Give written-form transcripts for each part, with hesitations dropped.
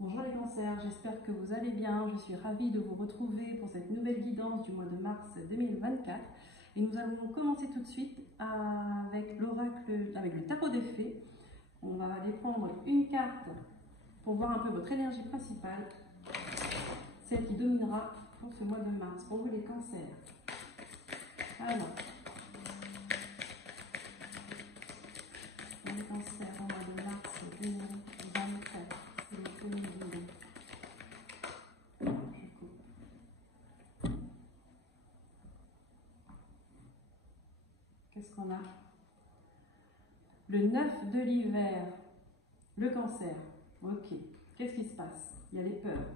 Bonjour les cancers, j'espère que vous allez bien. Je suis ravie de vous retrouver pour cette nouvelle guidance du mois de mars 2024. Et nous allons commencer tout de suite avec l'oracle, avec le tarot des fées. On va aller prendre une carte pour voir un peu votre énergie principale, celle qui dominera pour ce mois de mars, pour vous les cancers. Alors, pour les cancers au mois de mars 2024, c'est le premier guidon. Qu'est-ce qu'on a? Le 9 de l'hiver, le cancer. Ok, qu'est-ce qui se passe? Il y a des peurs.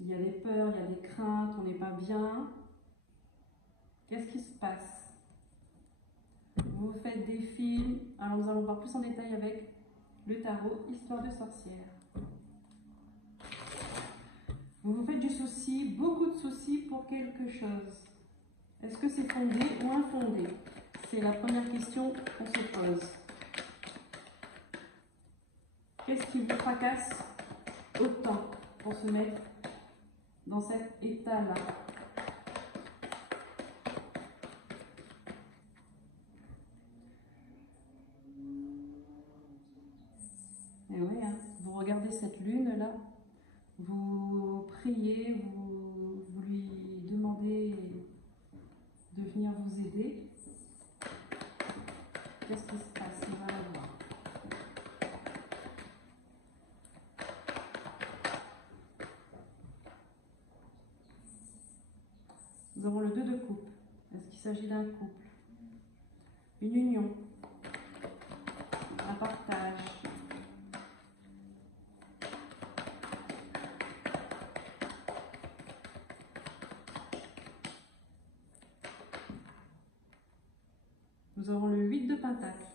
Il y a des peurs, il y a des craintes, on n'est pas bien. Qu'est-ce qui se passe? Vous faites des films. Alors nous allons voir plus en détail avec le tarot, histoire de sorcière. Vous vous faites du souci, beaucoup de soucis pour quelque chose. Est-ce que c'est fondé ou infondé? C'est la première question qu'on se pose. Qu'est-ce qui vous tracasse autant pour se mettre dans cet état-là? Et oui, hein, vous regardez cette lune-là, vous priez, vous lui demandez de venir vous aider. Qu'est-ce qui se passe? On va la voir. Nous avons le 2 de coupe. Est-ce qu'il s'agit d'un couple? Une union? Un partage? Nous avons le 8 de pentacle.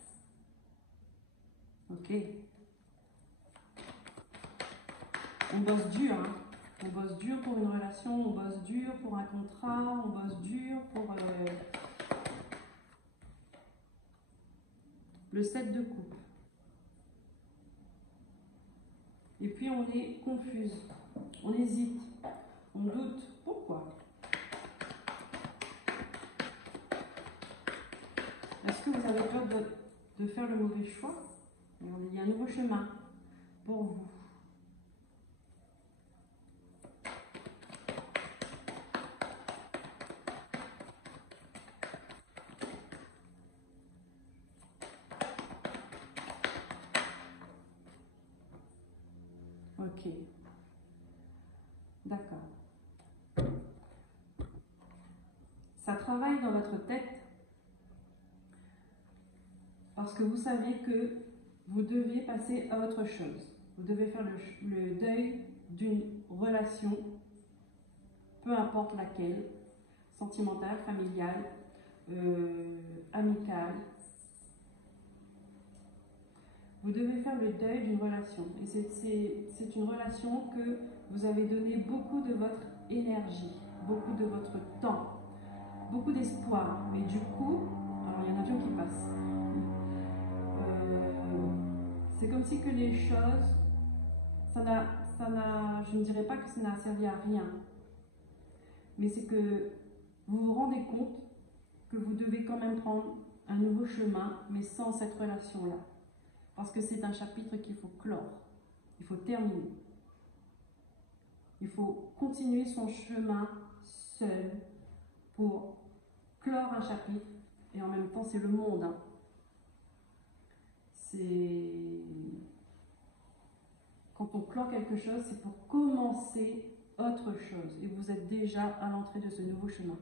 Ok. On bosse dur, hein. On bosse dur pour une relation, on bosse dur pour un contrat, on bosse dur pour le 7 de coupe. Et puis on est confuse, on hésite, on doute. Pourquoi? Est-ce que vous avez peur de faire le mauvais choix? Il y a un nouveau chemin pour vous. Ok. D'accord. Ça travaille dans votre tête parce que vous savez que vous devez passer à autre chose. Vous devez faire le deuil d'une relation, peu importe laquelle, sentimentale, familiale, amicale. Vous devez faire le deuil d'une relation. Et c'est une relation que vous avez donné beaucoup de votre énergie, beaucoup de votre temps, beaucoup d'espoir. Mais du coup, alors il y a un avion qui passe. C'est comme si que les choses, je ne dirais pas que ça n'a servi à rien. Mais c'est que vous vous rendez compte que vous devez quand même prendre un nouveau chemin, mais sans cette relation-là. Parce que c'est un chapitre qu'il faut clore, il faut terminer. Il faut continuer son chemin seul pour clore un chapitre, et en même temps c'est le monde. Hein. Quand on clore quelque chose, c'est pour commencer autre chose, et vous êtes déjà à l'entrée de ce nouveau chemin.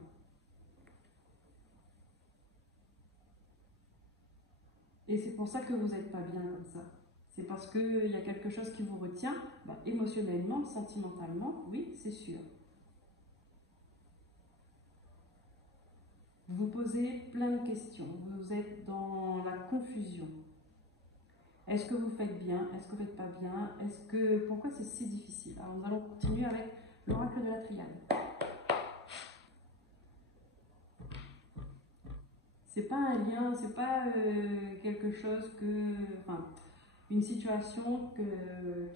Et c'est pour ça que vous n'êtes pas bien comme ça. C'est parce qu'il y a quelque chose qui vous retient, émotionnellement, sentimentalement, oui, c'est sûr. Vous vous posez plein de questions, vous êtes dans la confusion. Est-ce que vous faites bien? Est-ce que vous ne faites pas bien? Pourquoi c'est si difficile? Alors nous allons continuer avec l'oracle de la triade. C'est pas un lien, c'est pas quelque chose que... Enfin, une situation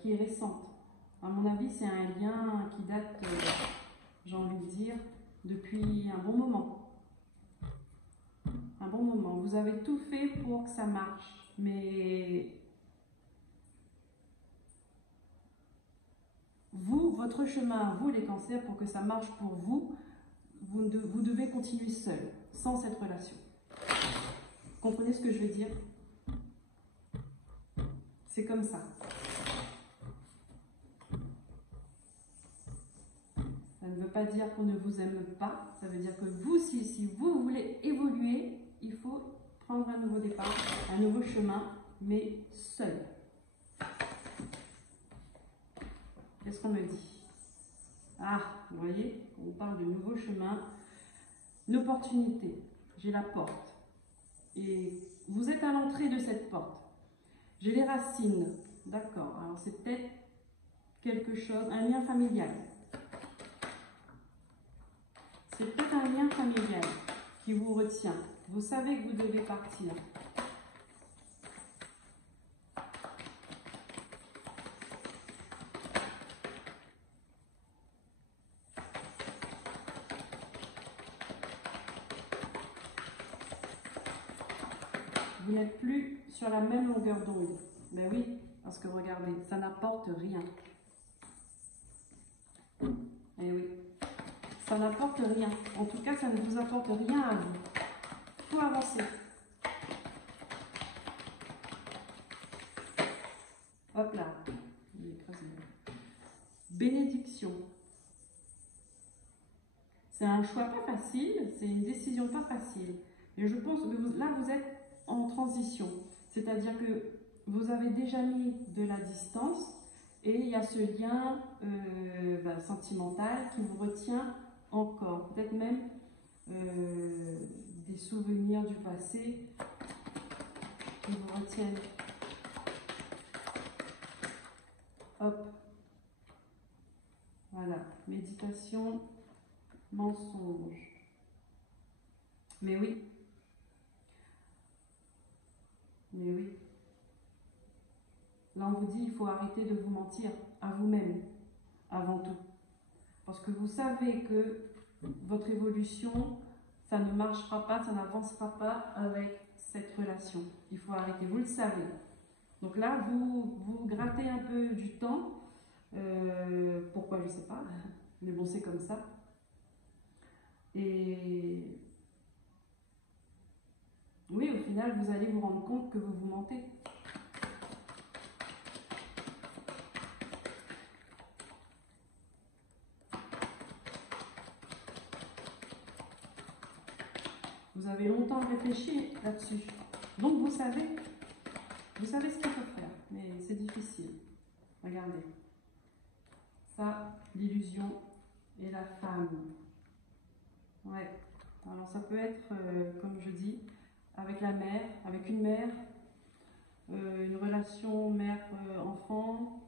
qui est récente. À mon avis, c'est un lien qui date, j'ai envie de dire, depuis un bon moment. Un bon moment. Vous avez tout fait pour que ça marche, mais vous, votre chemin, vous les cancers, pour que ça marche pour vous, vous devez continuer seul, sans cette relation. Comprenez ce que je veux dire? C'est comme ça. Ça ne veut pas dire qu'on ne vous aime pas, ça veut dire que vous, si vous voulez évoluer, il faut prendre un nouveau départ, un nouveau chemin, mais seul. Qu'est-ce qu'on me dit? Ah, vous voyez, on parle de nouveau chemin, une opportunité. J'ai la porte. Et vous êtes à l'entrée de cette porte. J'ai les racines. D'accord. Alors c'est peut-être quelque chose, un lien familial. C'est peut-être un lien familial qui vous retient. Vous savez que vous devez partir. Vous n'êtes plus sur la même longueur d'onde. Ben oui, parce que regardez, ça n'apporte rien. Eh oui, ça n'apporte rien. En tout cas, ça ne vous apporte rien à vous. Il faut avancer. Hop là. Bénédiction. C'est un choix pas facile, c'est une décision pas facile. Et je pense que là, vous êtes en transition. C'est-à-dire que vous avez déjà mis de la distance et il y a ce lien sentimental qui vous retient encore. Peut-être même des souvenirs du passé qui vous retiennent. Hop. Voilà. Méditation, mensonge. Mais oui. Mais oui. Là, on vous dit, il faut arrêter de vous mentir à vous-même, avant tout. Parce que vous savez que votre évolution, ça ne marchera pas, ça n'avancera pas avec cette relation. Il faut arrêter, vous le savez. Donc là, vous grattez un peu du temps. Pourquoi, je ne sais pas. Mais bon, c'est comme ça. Et oui, au final, vous allez vous rendre compte que vous vous mentez. Vous avez longtemps réfléchi là-dessus. Donc vous savez ce qu'il faut faire, mais c'est difficile. Regardez. Ça, l'illusion et la femme. Ouais. Alors ça peut être, comme je dis, avec la mère, avec une mère, une relation mère-enfant.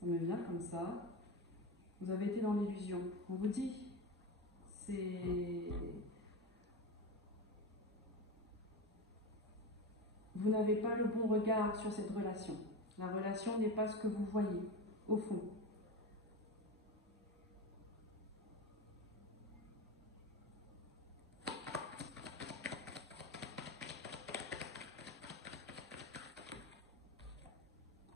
Ça me vient comme ça. Vous avez été dans l'illusion. On vous dit, vous n'avez pas le bon regard sur cette relation. La relation n'est pas ce que vous voyez, au fond.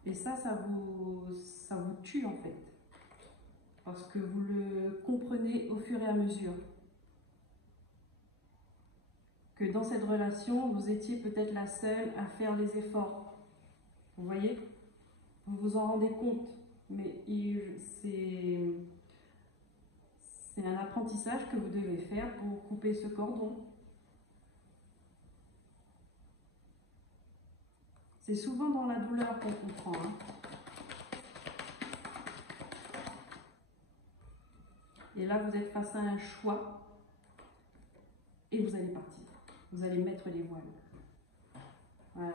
Et ça vous tue en fait. Parce que vous le comprenez au fur et à mesure. Que dans cette relation, vous étiez peut-être la seule à faire les efforts. Vous voyez? Vous vous en rendez compte. Mais c'est un apprentissage que vous devez faire pour couper ce cordon. C'est souvent dans la douleur qu'on comprend. Hein. Et là, vous êtes face à un choix et vous allez partir. Vous allez mettre les voiles. Voilà.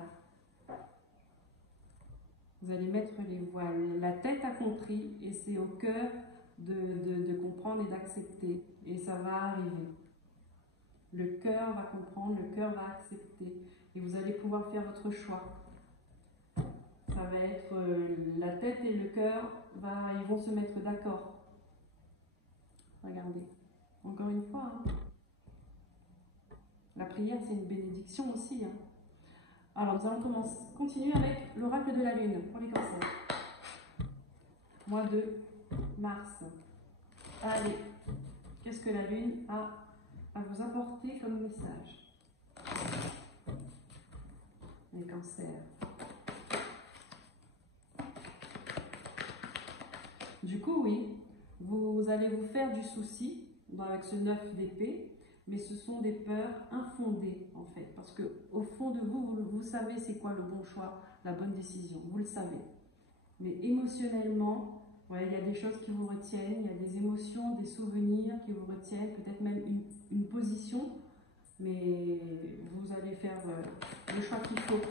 Vous allez mettre les voiles. La tête a compris et c'est au cœur de comprendre et d'accepter. Et ça va arriver. Le cœur va comprendre, le cœur va accepter. et vous allez pouvoir faire votre choix. Ça va être la tête et le cœur, ils vont se mettre d'accord. Regardez, encore une fois, hein. La prière c'est une bénédiction aussi, hein. Alors nous allons continuer avec l'oracle de la lune pour les cancers. Mois de mars. Allez, qu'est-ce que la lune a à vous apporter comme message? Les cancers. Du coup, oui, vous allez vous faire du souci avec ce 9 d'épée, mais ce sont des peurs infondées en fait, parce que au fond de vous, vous savez c'est quoi le bon choix, la bonne décision, vous le savez. Mais émotionnellement, ouais, il y a des choses qui vous retiennent, il y a des émotions, des souvenirs qui vous retiennent, peut-être même une position, mais vous allez faire le choix qu'il faut.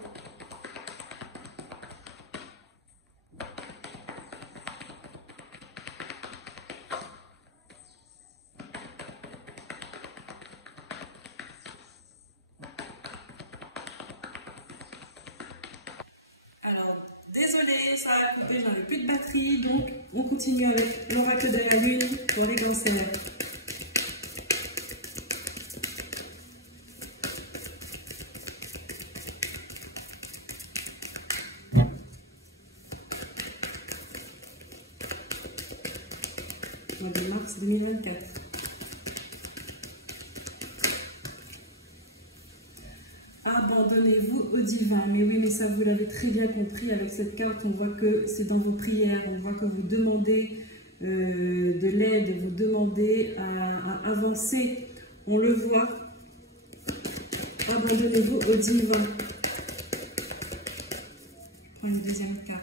Alors, désolé, ça a coupé, j'en ai plus de batterie, donc on continue avec l'oracle de la lune pour les cancers. Mois de mars 2024. Abandonnez-vous au divin. Mais oui, mais ça vous l'avez très bien compris avec cette carte. On voit que c'est dans vos prières. On voit que vous demandez de l'aide, vous demandez à avancer. On le voit. Abandonnez-vous au divin. Je prends une deuxième carte.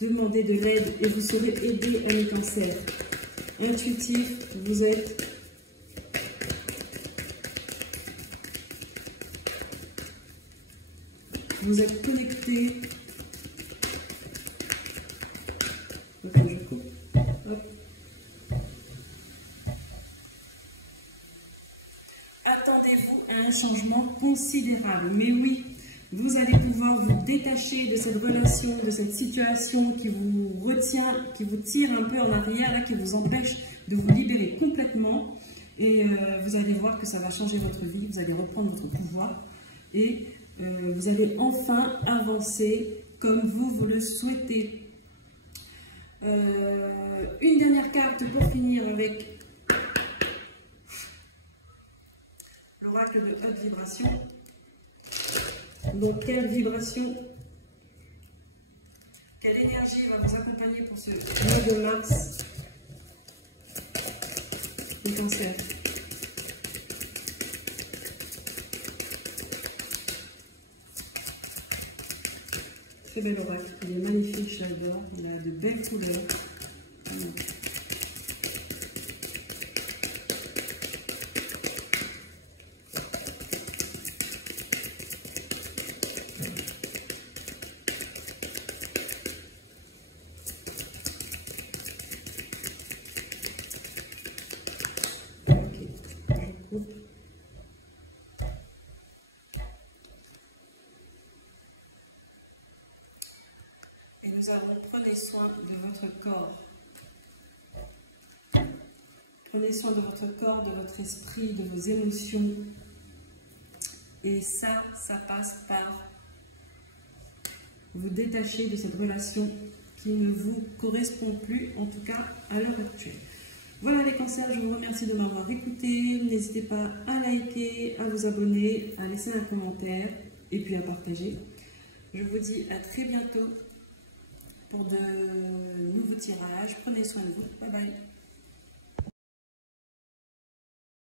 Demandez de l'aide et vous serez aidé à les cancers. Intuitif, vous êtes. Vous êtes connecté. Attends, je coupe. Hop. Attendez-vous à un changement considérable. Mais oui, vous allez pouvoir vous détacher de cette relation, de cette situation qui vous retient, qui vous tire un peu en arrière, là, qui vous empêche de vous libérer complètement. Et vous allez voir que ça va changer votre vie, vous allez reprendre votre pouvoir et vous allez enfin avancer comme vous le souhaitez. Une dernière carte pour finir avec l'oracle de haute vibration. Donc, quelle vibration, quelle énergie va vous accompagner pour ce mois de mars, les cancers? Très bel oracle, il est magnifique, j'adore, il a de belles couleurs. Et nous avons prenez soin de votre corps. Prenez soin de votre corps, de votre esprit, de vos émotions. Et ça passe par vous détacher de cette relation qui ne vous correspond plus, en tout cas à l'heure actuelle. Voilà les cancers, je vous remercie de m'avoir écouté. N'hésitez pas à liker, à vous abonner, à laisser un commentaire et puis à partager. Je vous dis à très bientôt pour de nouveaux tirages. Prenez soin de vous. Bye bye.